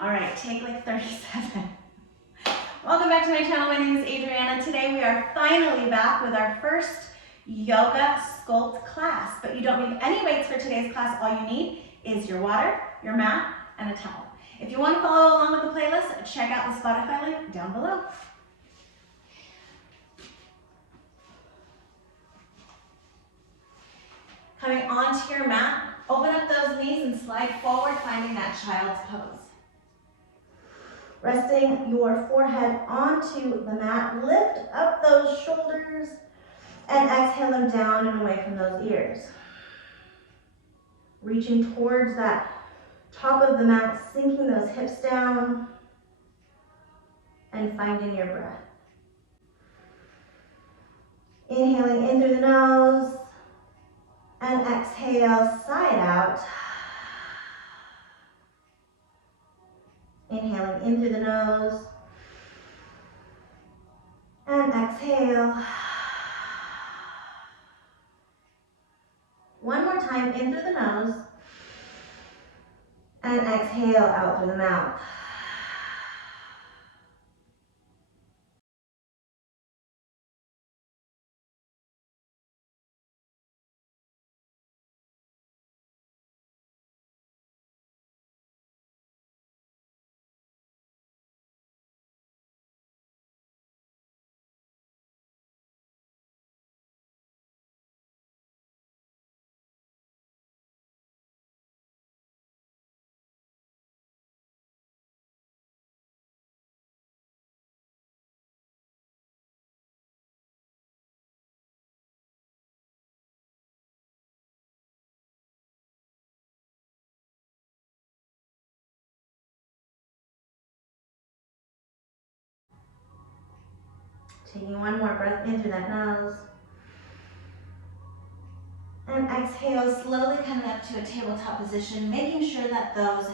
All right, take like 37. Welcome back to my channel. My name is Adriana. Today we are finally back with our first yoga sculpt class, but you don't need any weights for today's class. All you need is your water, your mat, and a towel. If you want to follow along with the playlist, check out the Spotify link down below. Coming onto your mat, open up those knees and slide forward, finding that child's pose. Resting your forehead onto the mat, lift up those shoulders and exhale them down and away from those ears. Reaching towards that top of the mat, sinking those hips down and finding your breath. Inhaling in through the nose and exhale, side out. Inhaling in through the nose and exhale. One more time, in through the nose and exhale out through the mouth. Taking one more breath in through that nose. And exhale, slowly coming up to a tabletop position, making sure that those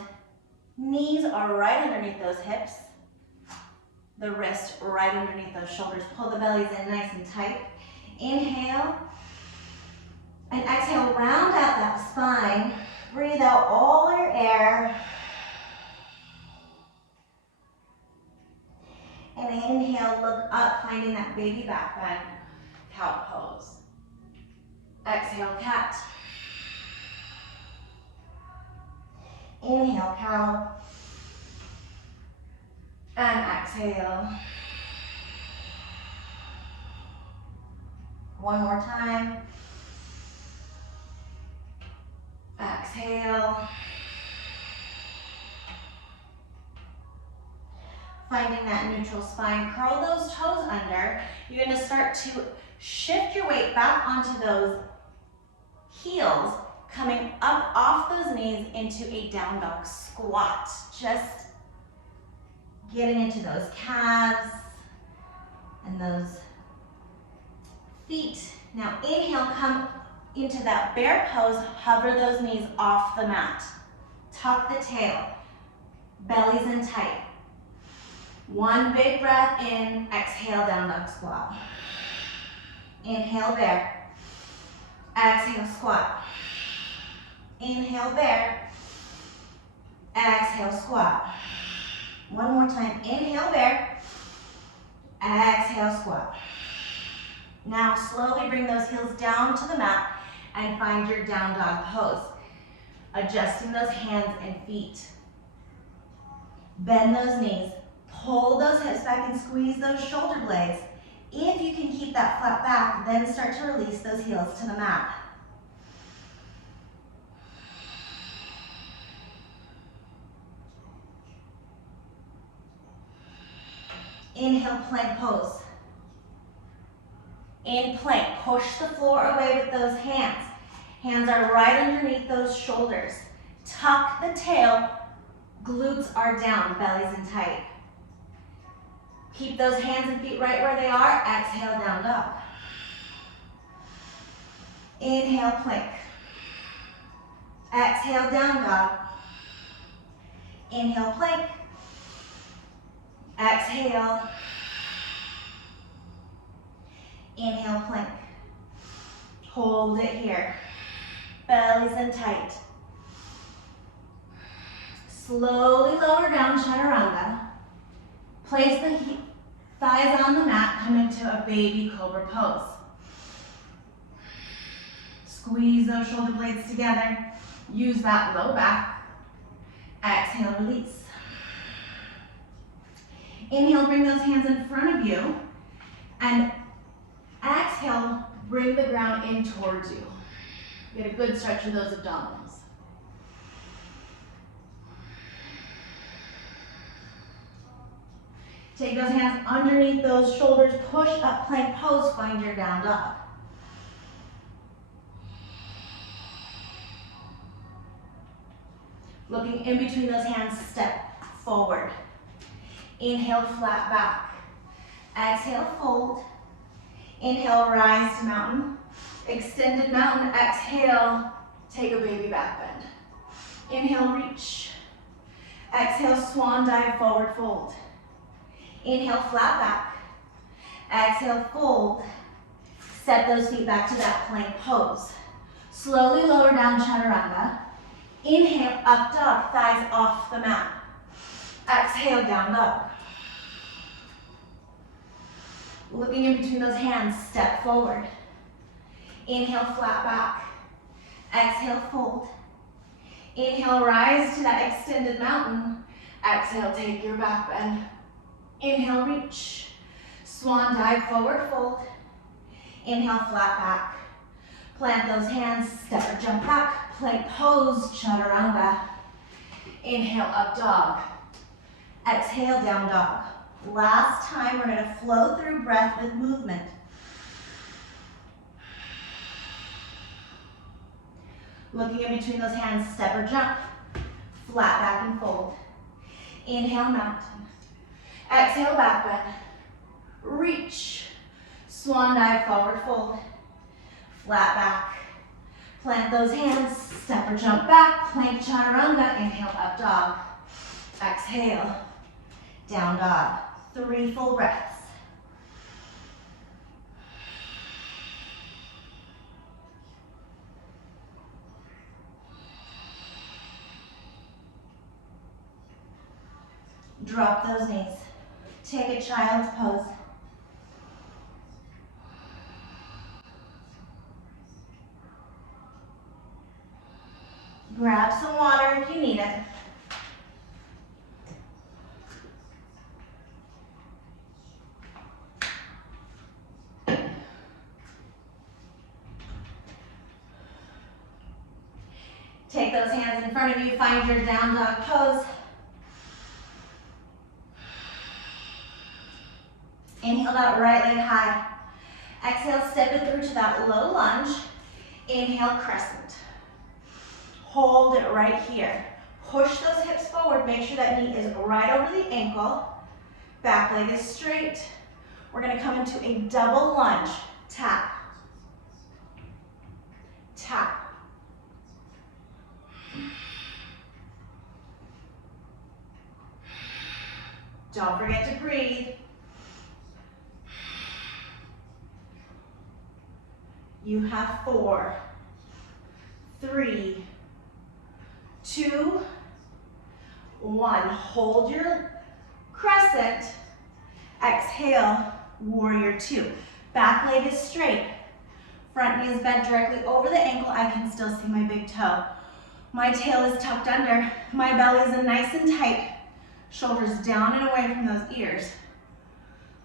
knees are right underneath those hips. The wrist right underneath those shoulders. Pull the bellies in nice and tight. Inhale. And exhale, round out that spine. Breathe out all your air. And inhale, look up, finding that baby back bend, cow pose. Exhale, cat. Inhale, cow. And exhale. One more time. Exhale. Finding that neutral spine, curl those toes under. You're going to start to shift your weight back onto those heels, coming up off those knees into a down dog squat. Just getting into those calves and those feet. Now inhale, come into that bear pose, hover those knees off the mat. Tuck the tail, bellies in tight. One big breath in, exhale, down dog squat. Inhale, bear. Exhale, squat. Inhale, bear. Exhale, squat. One more time, inhale, bear. Exhale, squat. Now slowly bring those heels down to the mat and find your down dog pose. Adjusting those hands and feet. Bend those knees. Pull those hips back and squeeze those shoulder blades. If you can keep that flat back, then start to release those heels to the mat. Inhale, plank pose. In plank, push the floor away with those hands. Hands are right underneath those shoulders. Tuck the tail, glutes are down, bellies in tight. Keep those hands and feet right where they are. Exhale, down dog. Inhale, plank. Exhale, down dog. Inhale, plank. Exhale. Inhale, plank. Hold it here. Bellies in tight. Slowly lower down, chaturanga. Place the thighs on the mat, come into a baby cobra pose. Squeeze those shoulder blades together. Use that low back. Exhale, release. Inhale, bring those hands in front of you. And exhale, bring the ground in towards you. Get a good stretch of those abdominals. Take those hands underneath those shoulders, push up, plank pose, find your down dog. Looking in between those hands, step forward. Inhale, flat back. Exhale, fold. Inhale, rise to mountain. Extended mountain, exhale, take a baby back bend. Inhale, reach. Exhale, swan dive, forward fold. Inhale, flat back. Exhale, fold. Step those feet back to that plank pose. Slowly lower down, chaturanga. Inhale, up dog, thighs off the mat. Exhale, down dog. Looking in between those hands, step forward. Inhale, flat back. Exhale, fold. Inhale, rise to that extended mountain. Exhale, take your back bend. Inhale, reach. Swan dive, forward fold. Inhale, flat back. Plant those hands, step or jump back. Plank pose, chaturanga. Inhale, up dog. Exhale, down dog. Last time, we're gonna flow through breath with movement. Looking in between those hands, step or jump. Flat back and fold. Inhale, mountain. Exhale, back bend. Reach. Swan dive, forward fold. Flat back. Plant those hands, step or jump back. Plank chaturanga, inhale, up dog. Exhale, down dog. 3 full breaths. Drop those knees. Take a child's pose. Grab some water if you need it. Take those hands in front of you, find your down dog pose. Inhale that right leg high. Exhale, step it through to that low lunge. Inhale, crescent. Hold it right here. Push those hips forward. Make sure that knee is right over the ankle. Back leg is straight. We're gonna come into a double lunge. Tap. Tap. Don't forget to breathe. You have 4, 3, 2, 1. Hold your crescent. Exhale, warrior 2. Back leg is straight. Front knee is bent directly over the ankle. I can still see my big toe. My tail is tucked under. My belly is in nice and tight. Shoulders down and away from those ears.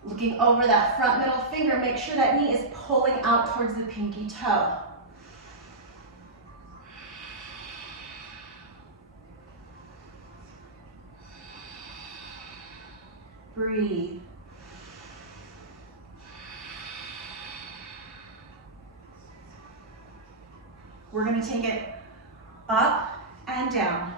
Looking over that front middle finger, make sure that knee is pulling out towards the pinky toe. Breathe. We're going to take it up and down.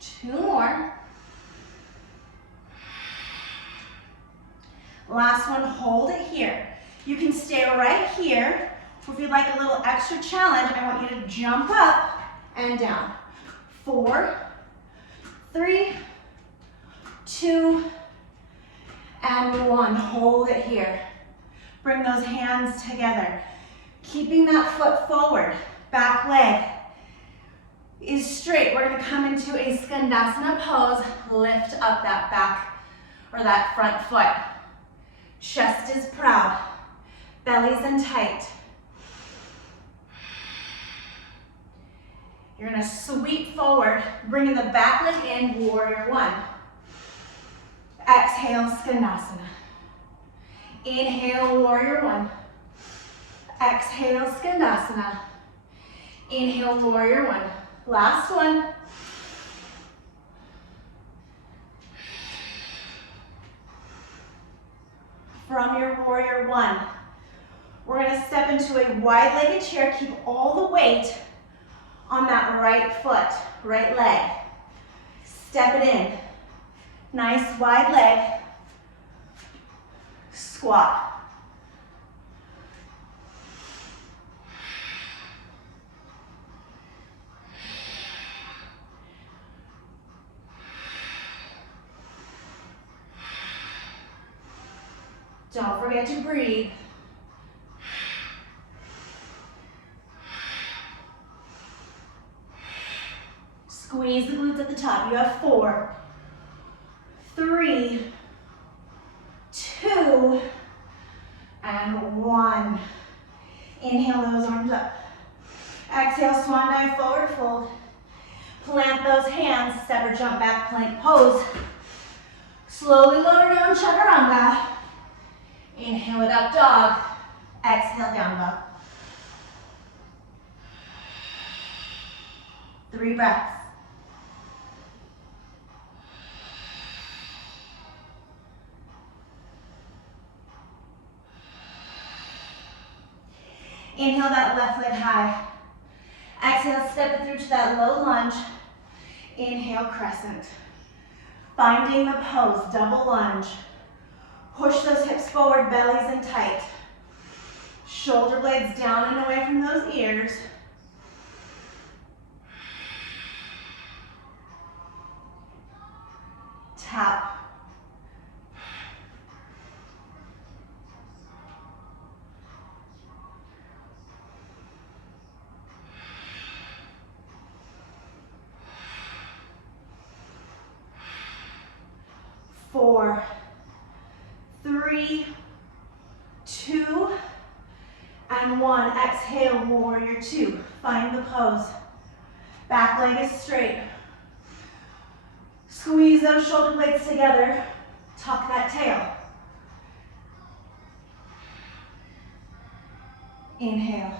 Two more. Last one, hold it here. You can stay right here, or if you'd like a little extra challenge, I want you to jump up and down. 4, 3, 2, and 1. Hold it here. Bring those hands together. Keeping that foot forward. Back leg is straight. We're going to come into a skandasana pose. Lift up that back or that front foot. Chest is proud. Belly's in tight. You're going to sweep forward, bringing the back leg in, warrior one. Exhale, skandasana. Inhale, warrior one. Exhale, skandasana. Inhale, warrior one. Last one. From your warrior one, we're going to step into a wide-legged chair. Keep all the weight on that right foot, right leg. Step it in. Nice wide leg. Squat. Don't forget to breathe. Squeeze the glutes at the top. You have 4, 3, 2, and 1. Inhale those arms up. Exhale, swan dive, forward fold. Plant those hands, step or jump back, plank pose. Slowly lower down, chaturanga. Inhale it up, dog. Exhale, down dog. 3 breaths. Inhale that left leg high. Exhale, step it through to that low lunge. Inhale, crescent. Finding the pose, double lunge. Push those hips forward, belly's in tight. Shoulder blades down and away from those ears. Tap. Four, 3, 2, and 1. Exhale, warrior two. Find the pose. Back leg is straight. Squeeze those shoulder blades together. Tuck that tail. Inhale.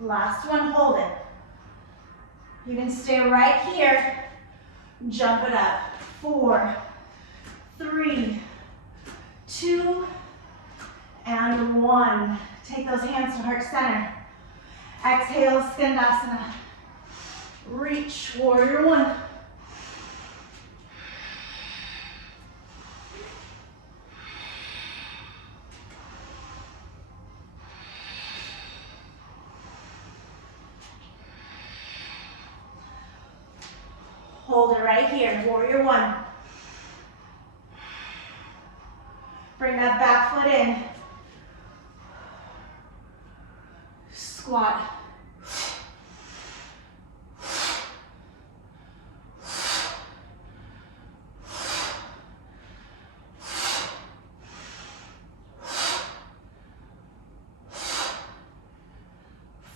Last one, hold it. You can stay right here. Jump it up. 4, 3, 2, and 1. Take those hands to heart center. Exhale, skandasana. Reach, warrior one. Hold it right here, warrior one. Bring that back foot in. Squat.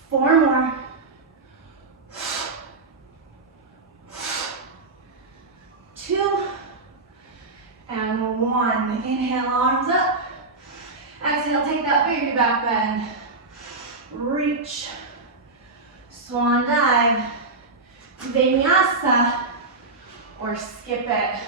Four more. And 1. Inhale, arms up. Exhale, take that baby back bend. Reach. Swan dive. Vinyasa. Or skip it.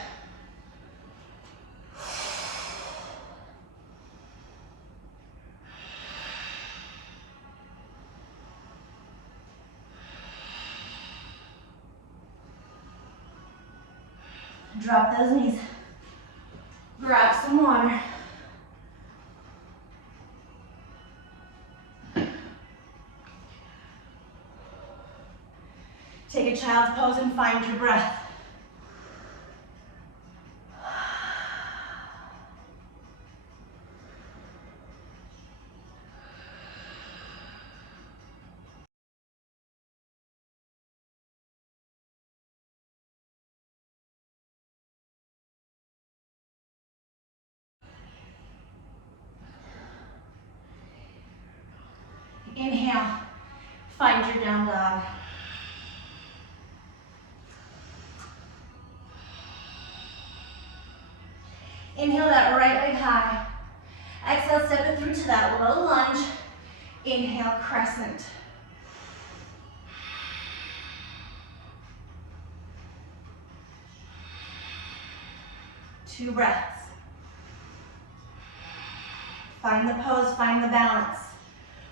Drop those knees. Grab some water. Take a child's pose and find your breath. Inhale, find your down dog. Inhale that right leg high. Exhale, step it through to that low lunge. Inhale, crescent. Two breaths. Find the pose, find the balance.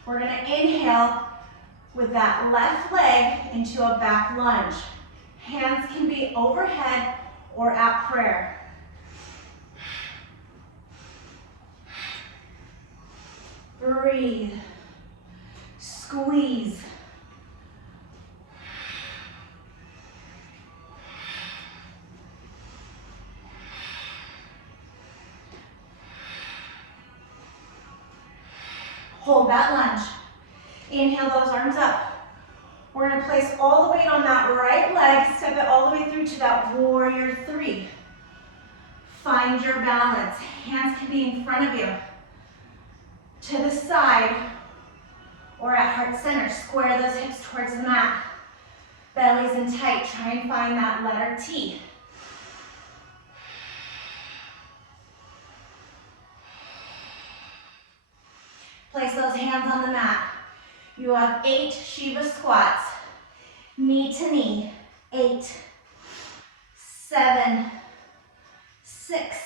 We're gonna inhale with that left leg into a back lunge. Hands can be overhead or at prayer. Breathe. Squeeze. Hold that lunge. Inhale those arms up. We're gonna place all the weight on that right leg, step it all the way through to that warrior three. Find your balance. Hands can be in front of you, to the side, or at heart center. Square those hips towards the mat. Belly's in tight. Try and find that letter T. Place those hands on the mat. You have 8 Shiva squats. Knee to knee. 8, 7, 6,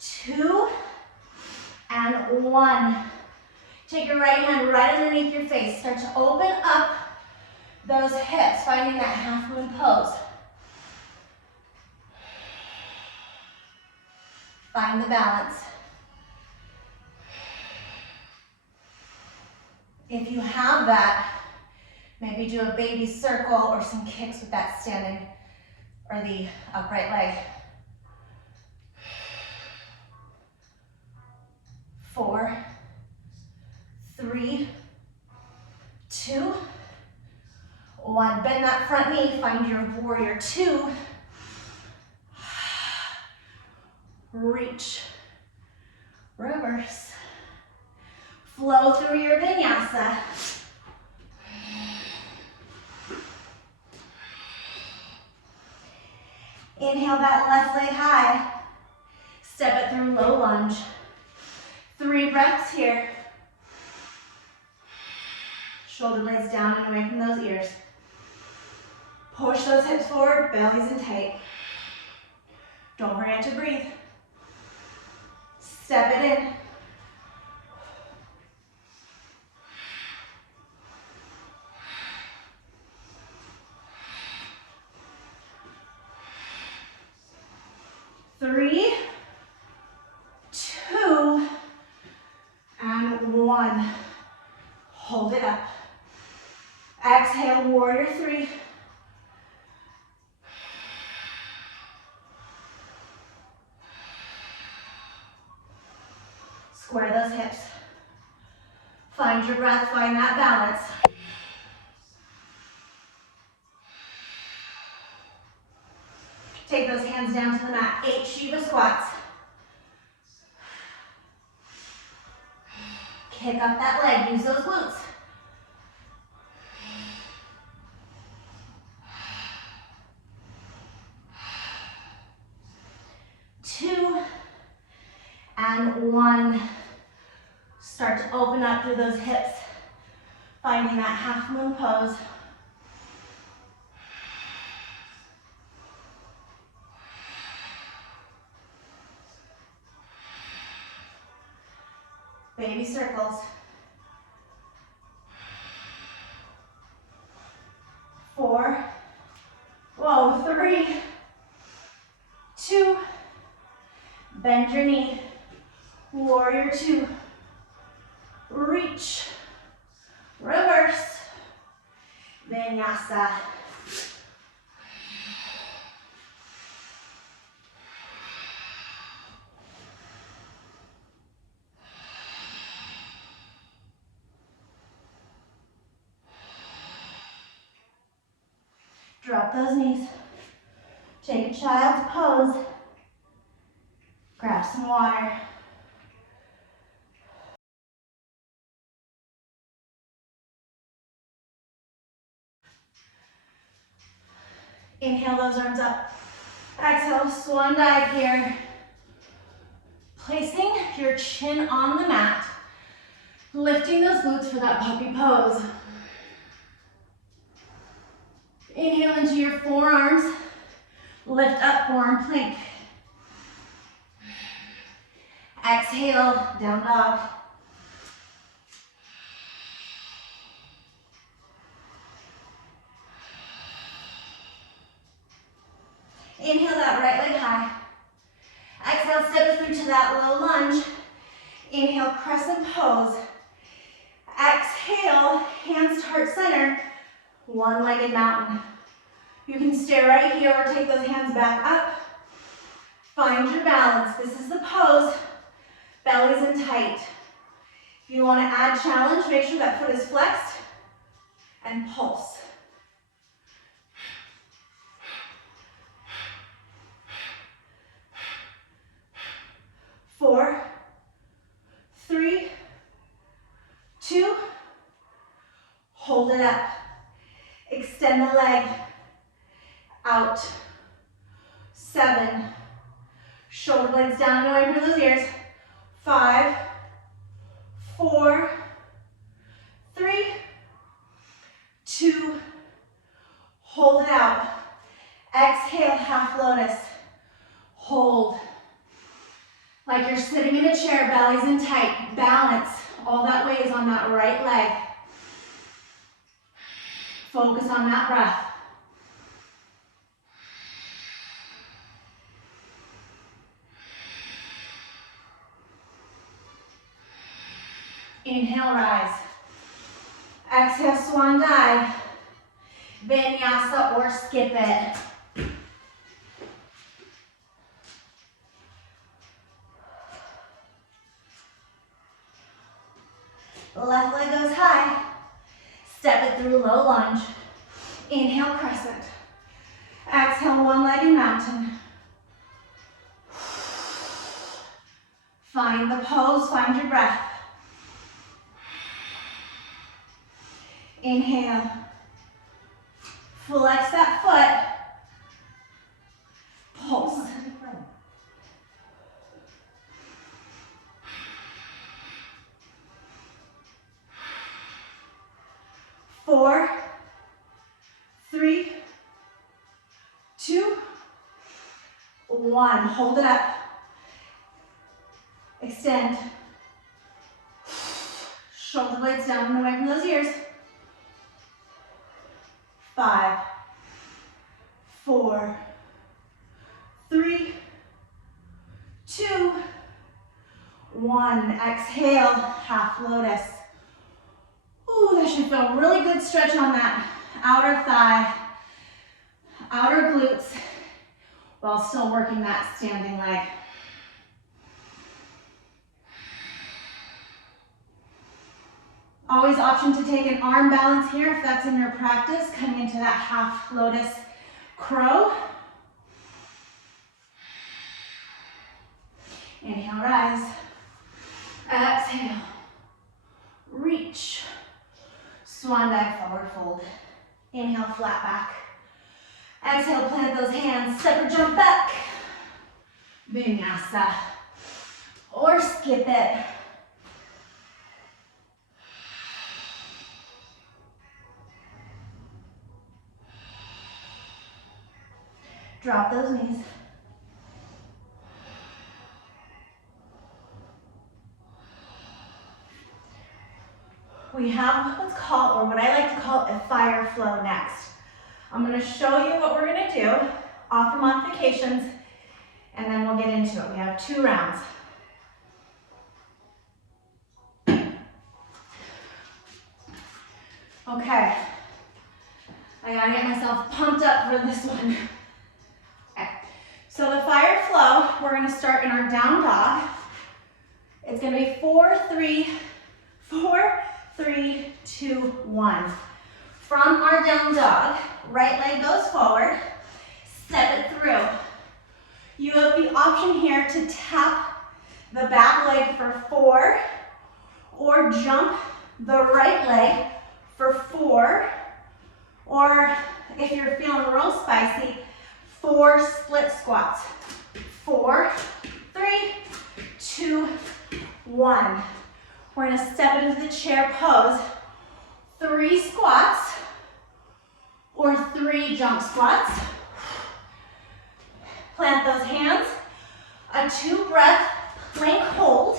2, and 1. Take your right hand right underneath your face. Start to open up those hips, finding that half moon pose. Find the balance. If you have that, maybe do a baby circle or some kicks with that standing or the upright leg. 4, 3, 2, 1. Bend that front knee, find your warrior 2. Reach, reverse. Flow through your vinyasa. Inhale that left leg high. Step it through low lunge. 3 breaths here. Shoulder blades down and away from those ears. Push those hips forward, belly's in tight. Don't forget to breathe. Step it in. Three, 2, and 1. Hold it up. Exhale, warrior 3. Square those hips. Find your breath, find that balance. Take those hands down to the mat. 8 Shiva squats. Kick up that leg, use those glutes. Two and 1. Start to open up through those hips, finding that half moon pose. Baby circles. warrior two. Reach, reverse, vinyasa. Drop those knees. Take a child's pose. Grab some water. Inhale those arms up. Exhale, swan dive here. Placing your chin on the mat. Lifting those glutes for that puppy pose. Inhale into your forearms. Lift up, forearm plank. Exhale, down dog. Inhale that right leg high. Exhale, step it through to that low lunge. Inhale, crescent pose. Exhale, hands to heart center. One-legged mountain. You can stay right here or take those hands back up. Find your balance. This is the pose. Belly's in tight. If you want to add challenge, make sure that foot is flexed and pulse. Four, three, two, hold it up. Extend the leg out. 7, shoulder blades down and away from those ears. 5, 4, 3, 2, hold it out. Exhale, half lotus. Hold. Like you're sitting in a chair, belly's in tight. Balance. All that weight is on that right leg. Focus on that breath. Inhale, rise. Exhale, swan dive. Vinyasa or skip it. Left leg goes high. Step it through, low lunge. Inhale, crescent. Exhale, one-legged mountain. Find the pose, find your breath. Inhale. Flex that foot. Pulse. Four, 3, 2, 1. Hold it up. Extend. Shoulder blades down and away from those ears. 5, 4, 3, 2, 1. Exhale, half lotus. Ooh, that should feel really good stretch on that outer thigh, outer glutes, while still working that standing leg. Always option to take an arm balance here if that's in your practice, coming into that half lotus crow. Inhale, rise. Exhale, reach. Swan dive, forward fold. Inhale, flat back. Exhale, plant those hands, step or jump back. Vinyasa. Or skip it. Drop those knees. We have what's called, or what I like to call a fire flow next. I'm going to show you what we're going to do, offer modifications, and then we'll get into it. We have 2 rounds. Okay. I gotta get myself pumped up for this one. Okay. So the fire flow, we're gonna start in our down dog. It's gonna be 4, 3, 2, 1. From our down dog, right leg goes forward, step it through. You have the option here to tap the back leg for 4, or jump the right leg for 4, or if you're feeling real spicy, 4 split squats. 4, 3, 2, 1. We're gonna step into the chair pose. 3 squats or 3 jump squats. Plant those hands. A 2 breath plank hold.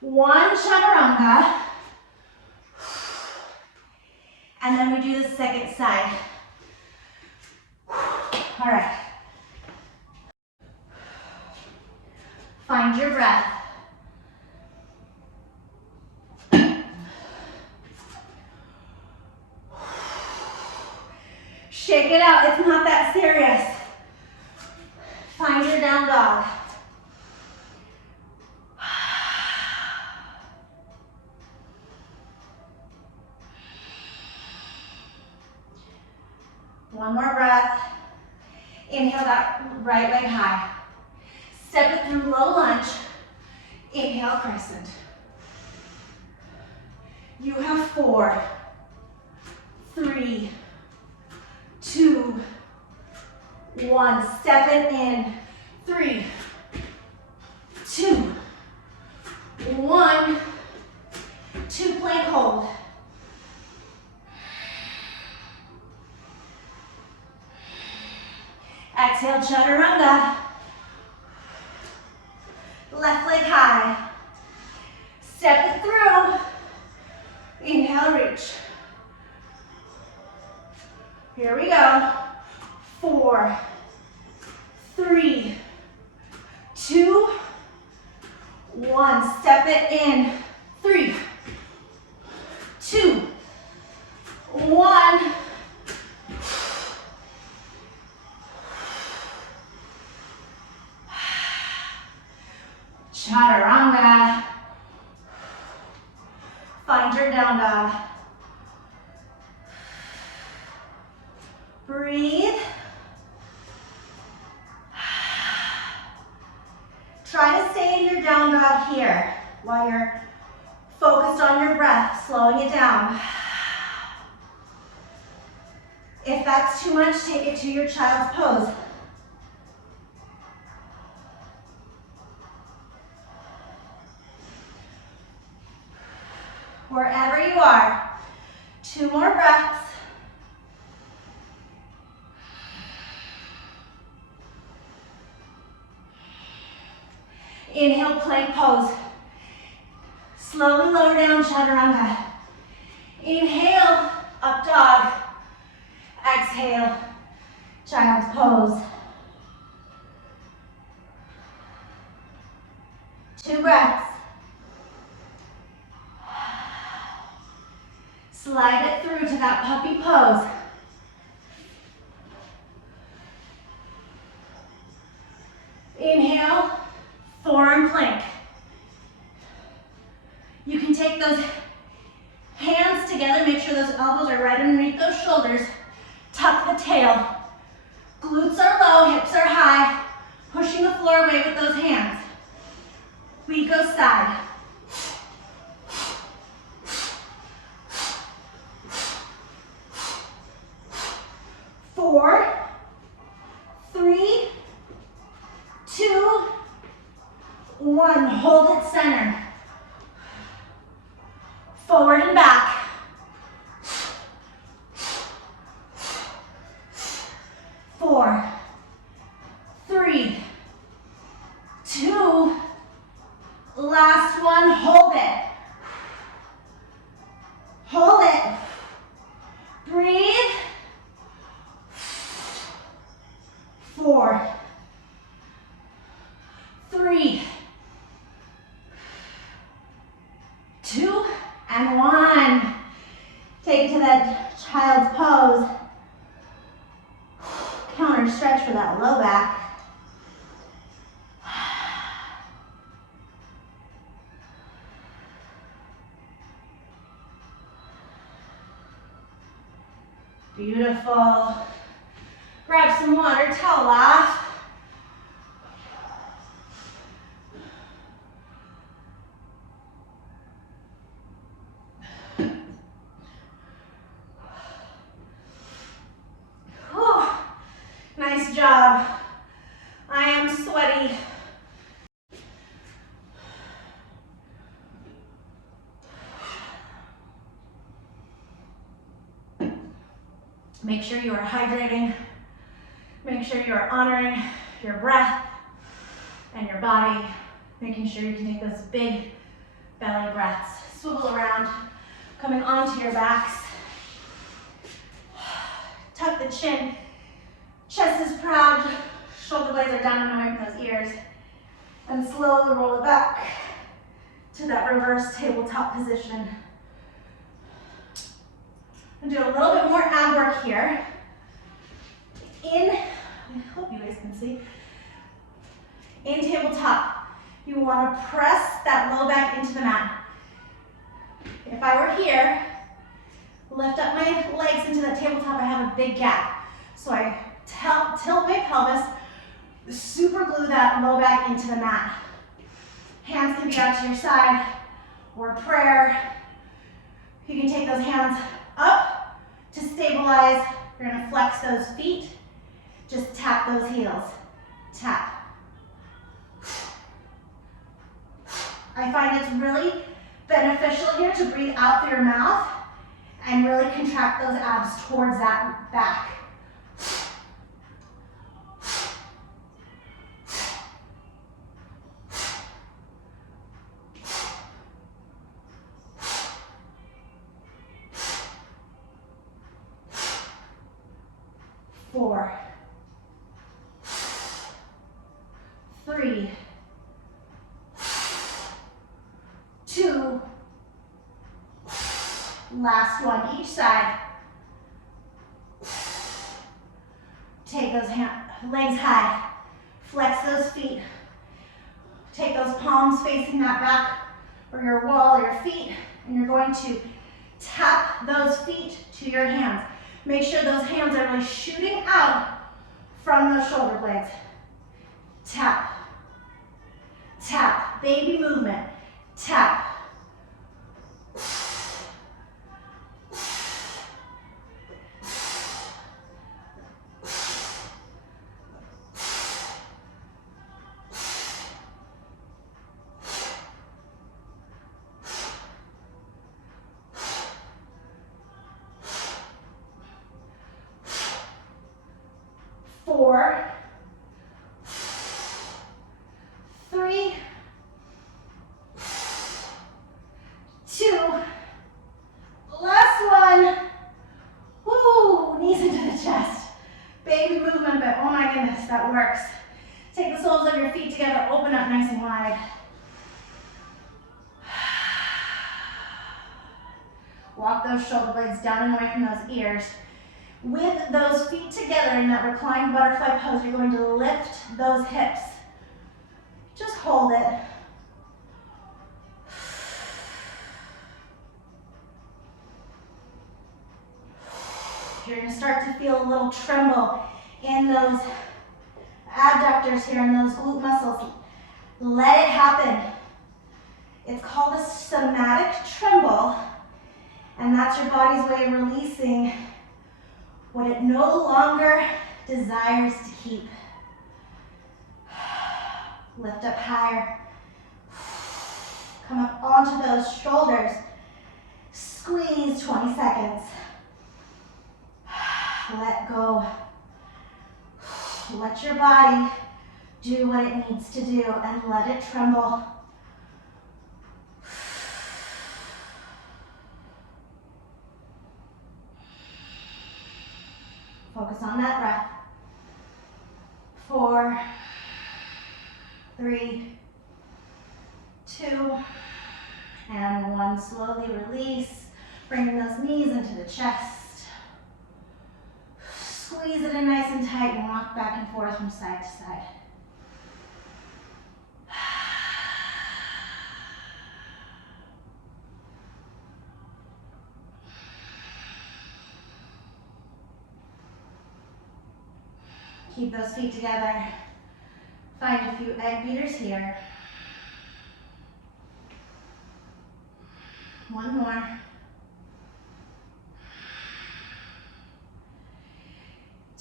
1 chaturanga. And then we do the second side. All right. Find your breath. Shake it out, it's not that serious. Find your down dog. One more breath. Inhale that right leg high. Step it through low lunge. Inhale, crescent. You have 4, 3, 2, 1. Step it in. 3, 2, 1. 2 plank hold. Exhale, chaturanga. Left leg high. Step it through. Inhale, reach. Here we go. 4, 3, 2, 1. Step it in. 3, 2, 1. Chaturanga. Find your down dog. Breathe. Try to stay in your down dog here while you're focused on your breath, slowing it down. If that's too much, take it to your child's pose. Wherever you are, 2 more breaths. Inhale, plank pose. Slowly lower down, chaturanga. Inhale, up dog. Exhale, child's pose. 2 breaths. Slide it through to that puppy pose. Inhale, forearm plank. You can take those hands together, make sure those elbows are right underneath those shoulders. Tuck the tail. Glutes are low, hips are high. Pushing the floor away with those hands. We go side. Four, 3, 2, 1. Hold it center. Forward and back. 4, 3, 2. Last one. Hold it. Hold it. Breathe. 4, 3, Beautiful. Grab some water, towel off. Whew. Nice job. I am sweaty. Make sure you are hydrating. Make sure you are honoring your breath and your body. Making sure you can take those big belly breaths. Swivel around, coming onto your backs. Tuck the chin. Chest is proud. Shoulder blades are down and away from those ears. And slowly roll it back to that reverse tabletop position. And do a little bit more ab work here. I hope you guys can see. In tabletop, you want to press that low back into the mat. If I were here, lift up my legs into that tabletop, I have a big gap. So I tilt my pelvis, super glue that low back into the mat. Hands can be out to your side or prayer. You can take those hands up to stabilize. You're going to flex those feet. Just tap those heels. Tap. I find it's really beneficial here to breathe out through your mouth and really contract those abs towards that back. 4, 3, 2, last one, each side. Take those legs high, flex those feet. Take those palms facing that back or your wall or your feet, and you're going to tap those feet to your hands. Make sure those hands are really shooting out from those shoulder blades. Tap, tap, baby movement, tap. Four, 3, 2, last one. Woo, knees into the chest. Baby movement, but oh my goodness, that works. Take the soles of your feet together, open up nice and wide. Walk those shoulder blades down and away from those ears. With those feet together in that reclined butterfly pose, you're going to lift those hips. Just hold it. You're going to start to feel a little tremble in those abductors here and those glute muscles. Let it happen. It's called a somatic tremble, and that's your body's way of releasing what it no longer desires to keep. Lift up higher. Come up onto those shoulders. Squeeze 20 seconds. Let go. Let your body do what it needs to do and let it tremble. Focus on that breath. 4, 3, 2, and 1. Slowly release, bringing those knees into the chest. Squeeze it in nice and tight and rock back and forth from side to side. Keep those feet together. Find a few egg beaters here. One more.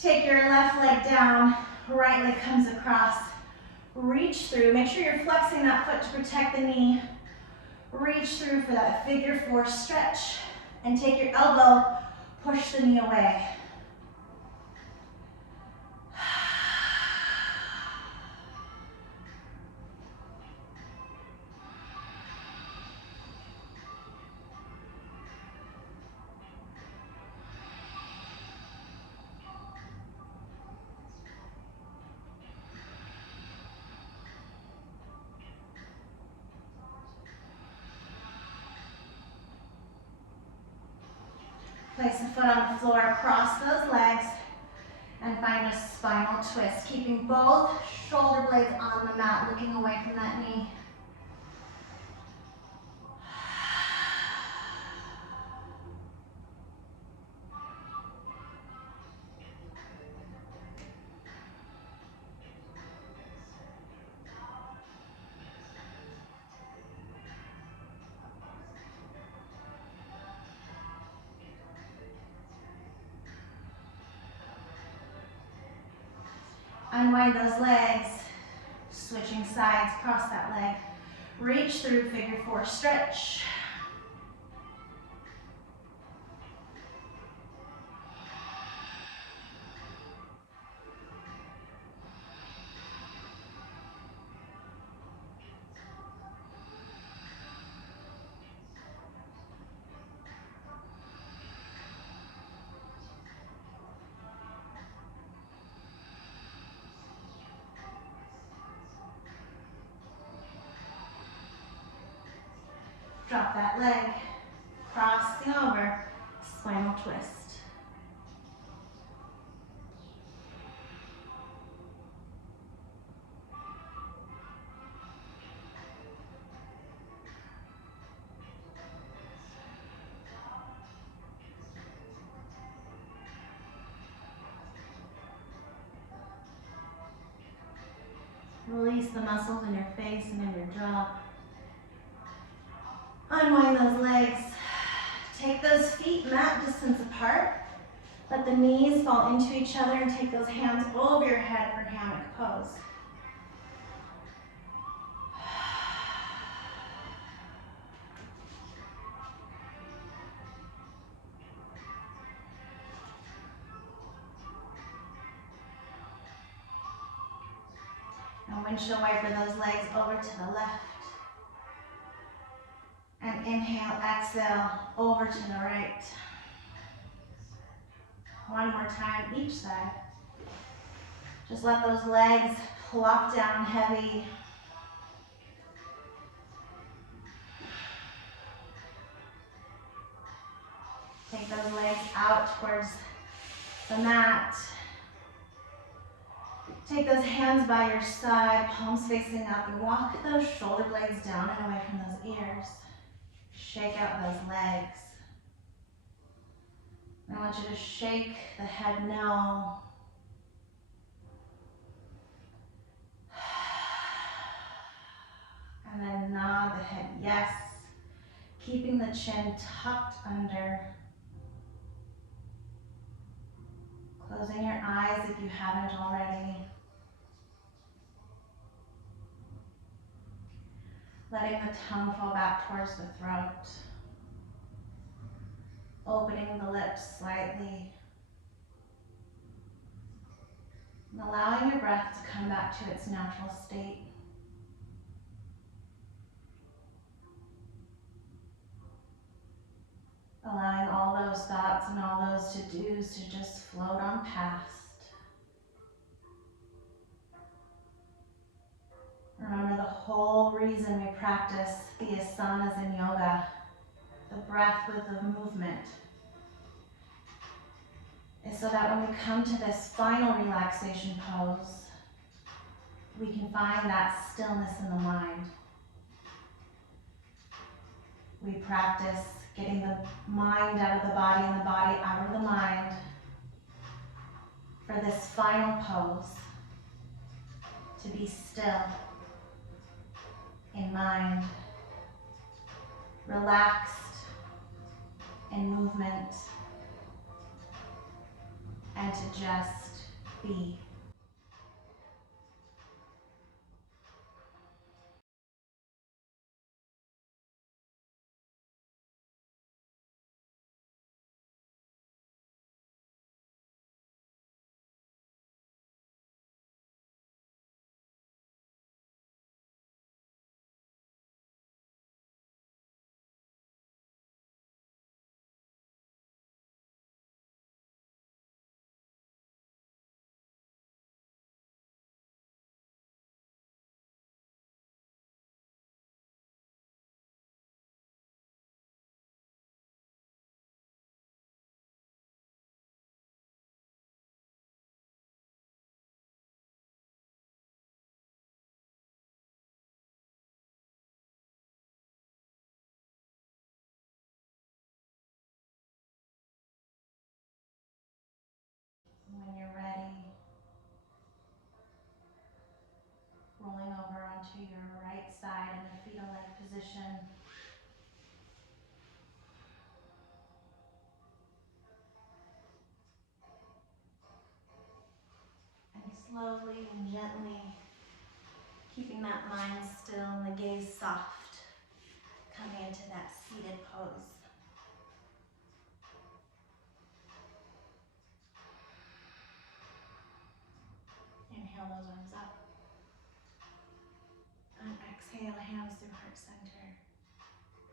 Take your left leg down, right leg comes across. Reach through, make sure you're flexing that foot to protect the knee. Reach through for that figure 4 stretch and take your elbow, push the knee away. Place the foot on the floor, cross those legs, and find a spinal twist, keeping both shoulder blades on the mat, looking away from that knee. Unwind those legs, switching sides, cross that leg. Reach through, figure 4 stretch. Drop that leg, crossing over, spinal twist. Release the muscles in your face and in your jaw. Unwind those legs. Take those feet mat distance apart. Let the knees fall into each other and take those hands over your head for hammock pose. And windshield wiper those legs over to the left. And inhale, exhale, over to the right. One more time, each side. Just let those legs plop down heavy. Take those legs out towards the mat. Take those hands by your side, palms facing up, and walk those shoulder blades down and away from those ears. Shake out those legs. I want you to shake the head no. And then nod the head yes. Keeping the chin tucked under. Closing your eyes if you haven't already. Letting the tongue fall back towards the throat. Opening the lips slightly. And allowing your breath to come back to its natural state. Allowing all those thoughts and all those to-dos to just float on past. Remember, the whole reason we practice the asanas in yoga, the breath with the movement, is so that when we come to this final relaxation pose, we can find that stillness in the mind. We practice getting the mind out of the body and the body out of the mind for this final pose to be still in mind, relaxed in movement, and to just be. When you're ready, rolling over onto your right side in a fetal leg position. And slowly and gently, keeping that mind still and the gaze soft, coming into that seated pose. Inhale those arms up. And exhale, hands through heart center.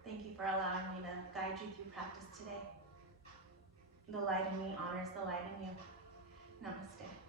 Thank you for allowing me to guide you through practice today. The light in me honors the light in you. Namaste.